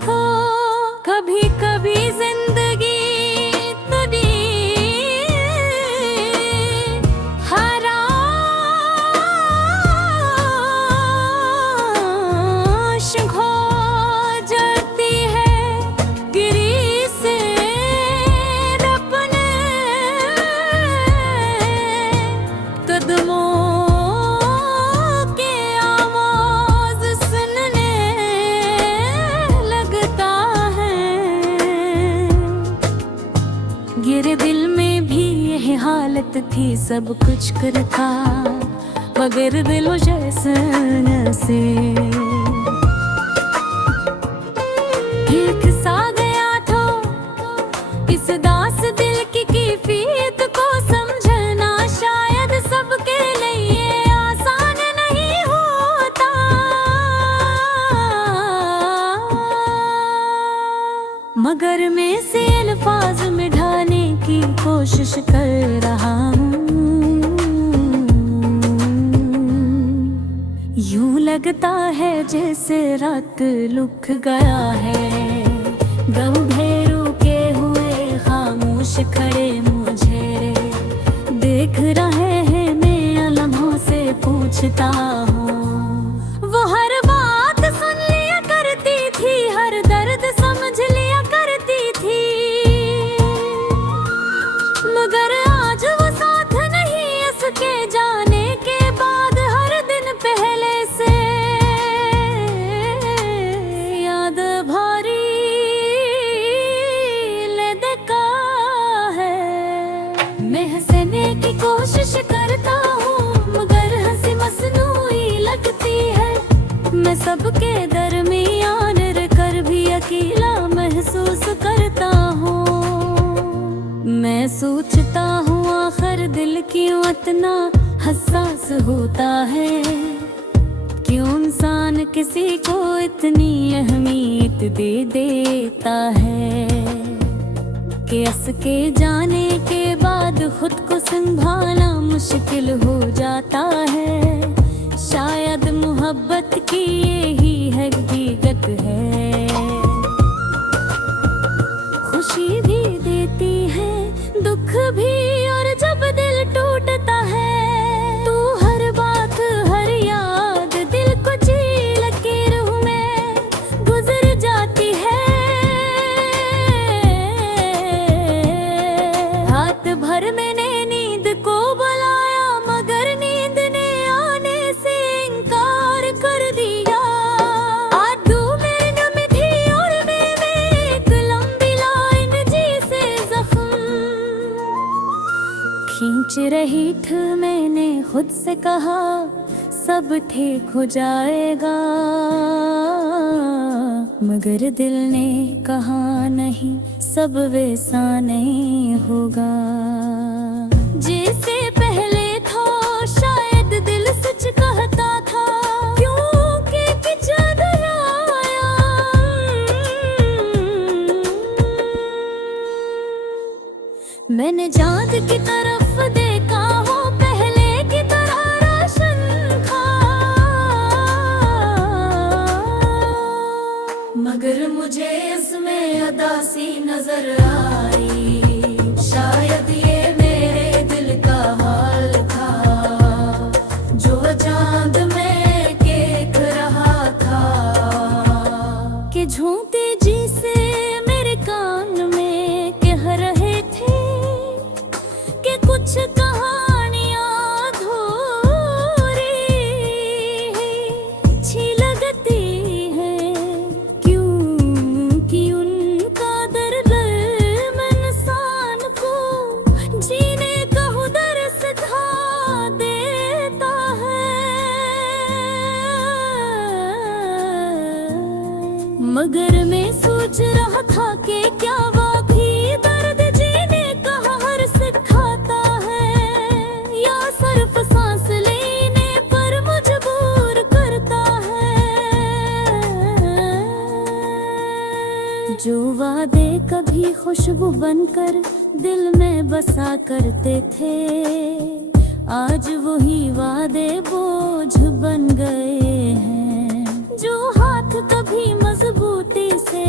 खो कभी कभी जिंदगी तुझी हराश खो जाती है गिरी से अपने कदमों गिरे दिल में भी यही हालत थी, सब कुछ करता मगर दिलो जैसे से एक सा गया तो इस दास दिल की कैफियत को समझना शायद सबके लिए आसान नहीं होता। मगर मैं से अल्फाज में ढाने की कोशिश कर रहा हूँ। यूं लगता है जैसे रात लुक गया है, गंभीर रुके हुए खामोश खड़े मुझे देख रहे हैं। मैं लम्हों से पूछता हूँ, वो हर बात सुन लिया करती थी, हर दर्द समझ लिया करती थी, मगर आज वो साथ नहीं उसके जाने के बाद हर दिन पहले से याद भारी ले देखा है। मैं हंसने की कोशिश करता हूँ मगर हंसी मसनूई लगती है। मैं सबके दरमियान रहकर भी अकेला महसूस करता हूँ। मैं सोचता हूँ आखिर दिल क्यों इतना हसास होता है, क्यों इंसान किसी को इतनी अहमियत दे देता है कि उसके जाने के बाद खुद को संभालना मुश्किल हो जाता है। शायद मोहब्बत की यही हकीकत है, खुशी भी देती है दुख भी, और जब दिल टूटता है तो हर बात हर याद दिल को झील के रूह में गुजर जाती है। रात भर मैंने नींद को बुलाया मगर नींद ने आने से इनकार कर दिया। आंसू मेरे नम थी और मैं एक लंबी लाइन जी से जख्म खींच रही थी। मैंने खुद से कहा सब ठीक हो जाएगा, मगर दिल ने कहा नहीं सब वैसा नहीं होगा जैसे पहले था। शायद दिल सच कहता था क्योंकि किचन आया। मैंने चांद की तरफ देखा हो पहले की तरह रोशन था, मगर मुझे इसमें अदासी नजर आई। शायद ये मेरे दिल का हाल था जो चांद में देख रहा था कि झूठे जी से मेरे कान में कह रहे थे कि कुछ कहानियां अधूरी अच्छी लगती है, क्योंकि उनका दर्द इंसान को जीने का हुनर सिखा देता है। मगर मैं सोच रहा था कि क्या वाकई दर्द जीने का हर सिखाता है या सिर्फ सांस लेने पर मजबूर करता है। जो वादे कभी खुशबू बनकर दिल में बसा करते थे, आज वही वादे बोझ बन गए हैं। जो हाथ कभी मजबूती से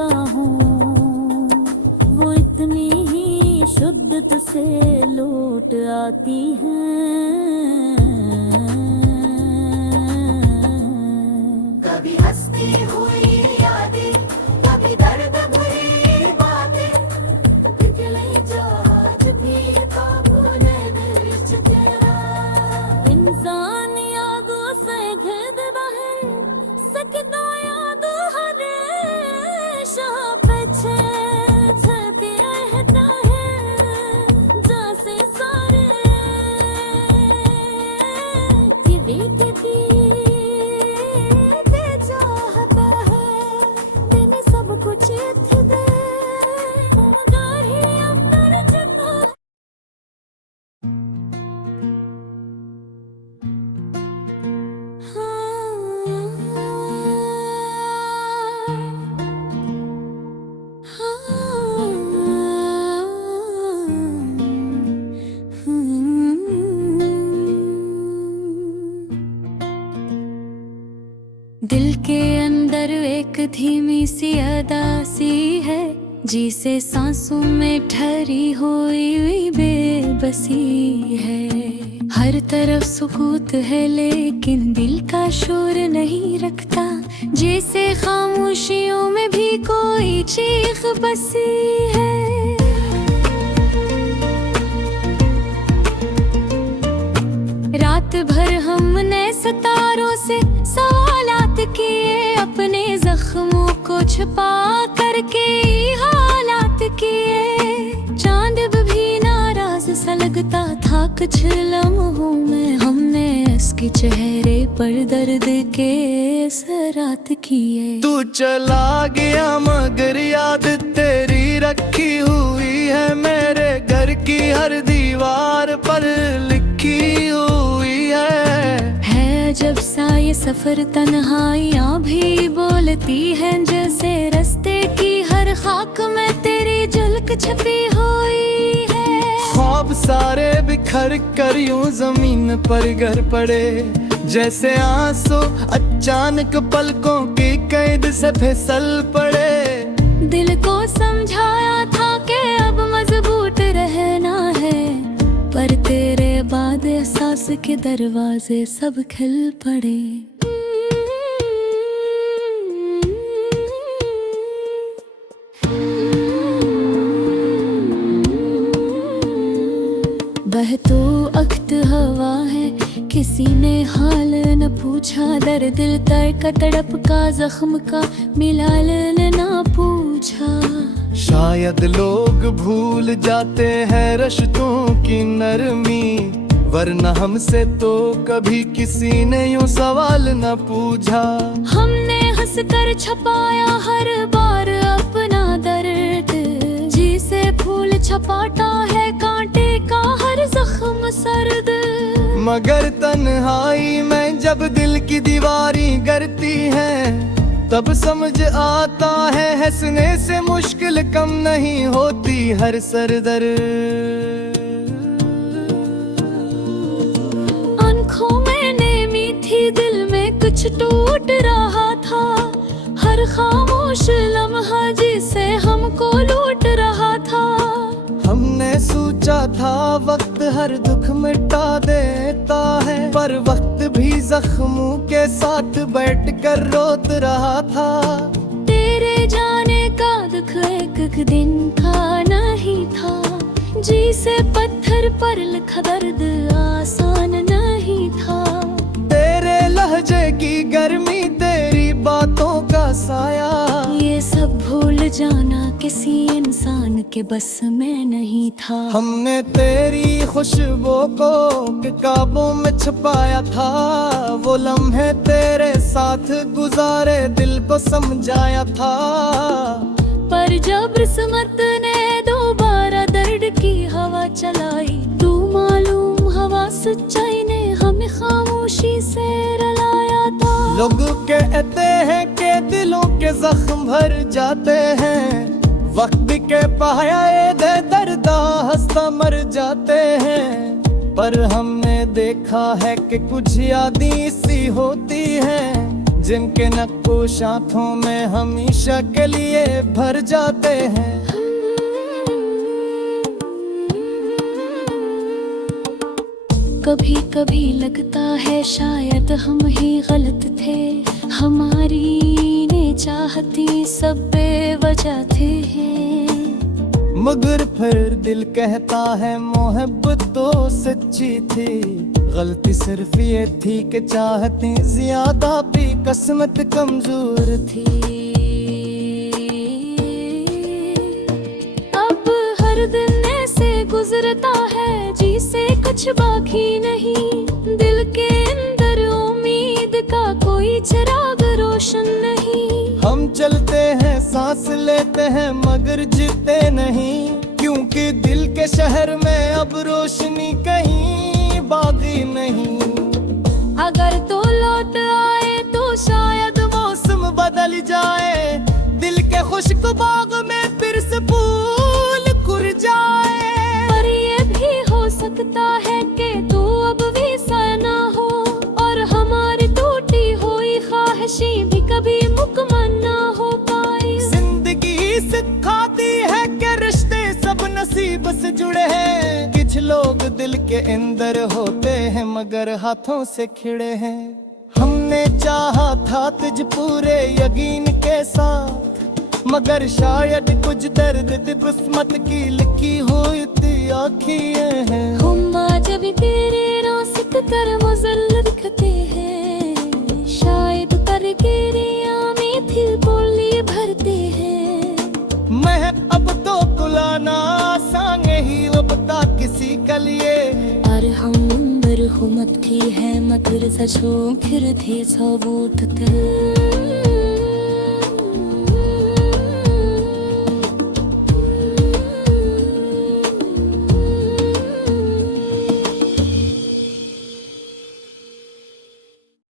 करता हूँ, वो इतनी ही शुद्ध तुझसे लौट आती हैं। कभी हंसती हुई यादें, कभी दर्द भरी बातें, निकले जो आज भी काबू में दिल तेरा। इंसान यादों से घिरदा है, सकता याद हमेशा पीछे चलते रहता है। जैसे सारे टीवी चाहता है, दिन सब कुछ दे मगर ही अंदर जता। दिल के अंदर एक धीमी सी अदा सी है, जिसे सांसों में ठहरी हुई बेबसी है। हर तरफ सुकूत है लेकिन दिल का शोर नहीं रखता, जैसे खामोशियों में भी कोई चीख बसी है। रात भर हमने सितारों से सवालात किए, अपने जख्मों को छुपा करके हालात किए। चांद भी नाराज सा लगता था कुछ लम्हों में, हमने इसके चेहरे पर दर्द के असरात किए। तू चला गया मगर याद तेरी रखी हुई है, मेरे घर की हर दीवार पर लिखी हुई है। जब सा ये सफर तन्हाइयाँ भी बोलती हैं, जैसे रास्ते की हर खाक में तेरी झलक छपी हुई है। ख्वाब सारे बिखर कर यूं जमीन पर गिर पड़े, जैसे आंसू अचानक पलकों की कैद से फिसल पड़े। दिल को समझाया था कि अब मजबूत रहना है, पर तेरे बाद एहसास के दरवाजे सब खिल पड़े। वह तो अख्त हवा है, किसी ने हाल न पूछा, दर दिल का तड़प का जख्म का मिलाल न पूछा। शायद लोग भूल जाते हैं रिश्तों की नरमी, वरना हमसे तो कभी किसी ने यूं सवाल न पूछा। हमने हंस कर छपाया हर बार अपना दर्द, जी से फूल छपाता है कांटे का हर जख्म सर्द। मगर तन्हाई में जब दिल की दीवारी गिरती है, तब समझ आता है हंसने से मुश्किल कम नहीं होती हर सरदर। आँखों में नेमी थी, दिल में कुछ टूट रहा था, हर खामोश लम्हा जिसे हमको लूट रहा था। हमने सोचा था वक्त हर दुख मिटा देता है, पर वक्त भी जख्मों के साथ बैठ कर रोत रहा था। तेरे जाने का दुख एक दिन का नहीं था, जी से पत्थर पर लिखा दर्द आसान नहीं था। तेरे लहजे की गर्मी, तेरी बातों का साया, ये सब भूल जाना किसी इंसान के बस में नहीं था। हमने तेरी खुशबू को किताबों में छुपाया था, वो लम्हे तेरे साथ गुजारे दिल को समझाया था। पर जब किस्मत ने दोबारा दर्द की हवा चलाई, तू मालूम हवा सच्चाई ने हमें खामोशी से रुलाया था। लोग कहते हैं कि दिलों के जख्म भर जाते हैं, वक्त के पाए दे दर्दा हंसता मर जाते हैं। पर हमने देखा है कि कुछ यादें सी होती हैं जिनके नक्काश आँखों में हमेशा के लिए भर जाते हैं। कभी कभी लगता है शायद हम ही गलत थे, हमारी ने चाहती सब बेवजह थे। मगर फिर दिल कहता है मोहब्बत तो सच्ची थी, गलती सिर्फ ये थी कि चाहती ज्यादा भी किस्मत कमजोर थी। अब हर दिन ऐसे गुजरता है जिसे कुछ बाकी नहीं, दिल के अंदर उम्मीद का कोई चिराग रोशन नहीं। हम चलते हैं सांस लेते हैं मगर जीते नहीं, क्योंकि दिल के शहर में अब रोशनी कहीं बाकी नहीं। अगर तो लौट आए तो शायद मौसम बदल जाए, दिल के खुश्क बाग में फिर से फूल खुर जाए। पर ये भी हो सकता है कि तू अब वैसा ना हो, और हमारी टूटी हुई ख्वाहिशें भी कभी मुकम्मल ना हो पाए। जिंदगी सिखाती है कि रिश्ते सब नसीब से जुड़े हैं, कुछ लोग दिल के अंदर होते हैं मगर हाथों से खिड़े हैं। हमने चाहा था तुझ पूरे यकीन के साथ, मगर शायद कुछ दर्द किस्मत की लिखी हुई थी आँखें हैं। हम आज भी तेरे रास्ते कर मुज़ल दिखते हैं, शायद करके रिया में फिर बोली भरते हैं। मैं अब तो बुलाना आसान ही बता किसी के लिए, और हम मरहुमत की है मगर सचों फिर थे सबूत थे।